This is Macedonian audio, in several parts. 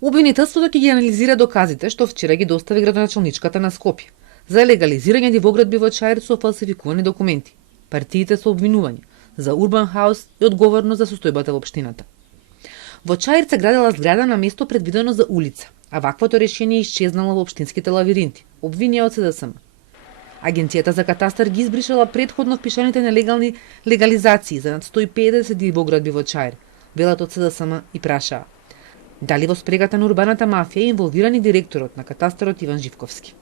Обвинителството ќе ги анализира доказите што вчера ги достави градоначалничката на Скопје за легализирање дивоградби во Чаир со фалсификувани документи. Партиите се обвинувања за урбан хаос и одговорност за состојбата во општината. Во Чаир се градела зграда на место предвидено за улица, а ваквото решение исчезнало во општинските лавиринти, обвинија од СДСМ. Агенцијата за катастар ги избришала предходно впишаните нелегални легализации за над 150 дивоградби во Чаир, велат од СДСМ и прашаа дали во спрегата на урбаната мафија е инволвиран директорот на катастарот Иван Живковски.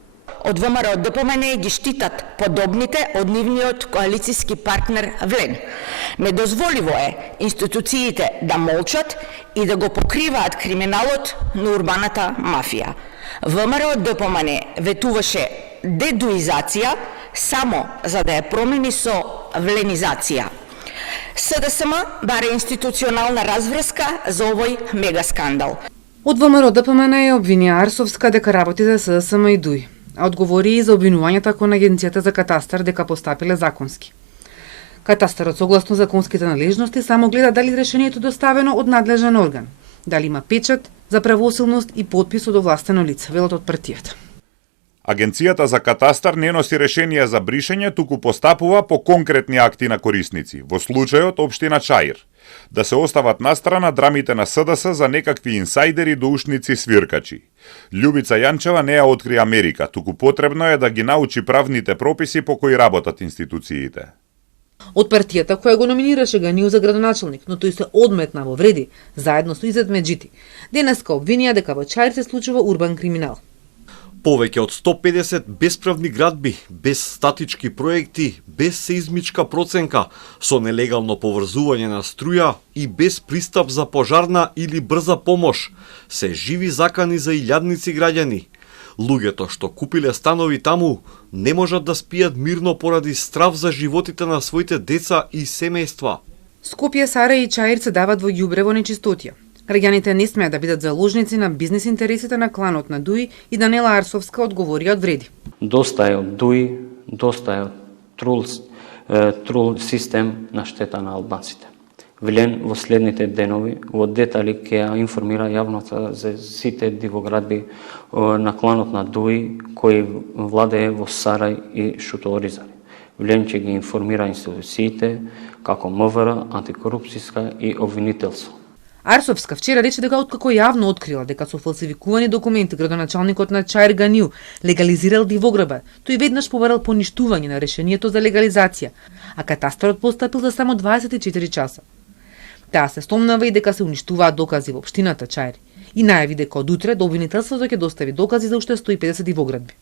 Од ВМРО ДПМН ги штитат подобните од нивниот коалициски партнер ВЛЕН. Недозволиво е институциите да молчат и да го покриваат криминалот на урбаната мафија. ВМРО ДПМН ветуваше дедуизација само за да ја промени со вленизација. СДСМ баре институционална разврска за овој мегаскандал. Од ВМРО ДПМН е обвинија Арсовска дека работи за СДСМ и ДУИ, а одговори и за обвинувањата кон Агенцијата за катастар дека постапиле законски. Катастарот согласно законските належности само гледа дали решението доставено од надлежен орган, дали има печат за правосилност и потпис од овластено лице, велат од партијата. Агенцијата за катастар не носи решение за бришење, туку постапува по конкретни акти на корисници, во случајот општина Чаир. Да се остават настрана драмите на СДС за некакви инсайдери, доушници, свиркачи. Љубица Јанчева не ја откри Америка, туку потребно е да ги научи правните прописи по кои работат институциите. Од партијата која го номинираше Ганиу за градоначалник, но тој се одметна во вреди, заедно со Изет Меджити. Денеска обвинија дека во Чаир се случува урбан криминал. Повеќе од 150 бесправни градби, без статички проекти, без сеизмичка проценка, со нелегално поврзување на струја и без пристап за пожарна или брза помош, се живи закани за илјадници граѓани. Луѓето што купиле станови таму не можат да спијат мирно поради страв за животите на своите деца и семејства. Скопје, Сара и Чаир се дават во ѓубре во нечистотија. Граѓаните не смеат да бидат заложници на бизнес интересите на кланот на ДУИ и Данела Арсовска одговори од вреди. Доста е од ДУИ, доста е од трул систем на штета на албанците. ВЛЕН во следните денови во детали ќе ја информира јавноста за сите дивоградби на кланот на ДУИ кои владее во Сарај и Шуто-Оризари. ВЛЕН ќе ги информира институциите како МВР, антикорупцијска и обвинителство. Арсовска вчера рече дека откако јавно открила дека со фалсификувани документи градоначалникот на Чаир Ганиу легализирал дивограба, тој веднаш побарал поништување на решението за легализација, а катастарот постапил за само 24 часа. Таа се стомнава и дека се уништуваат докази во општината Чаир и најави дека од утре до обвинителството ќе достави докази за уште 150 дивоградби.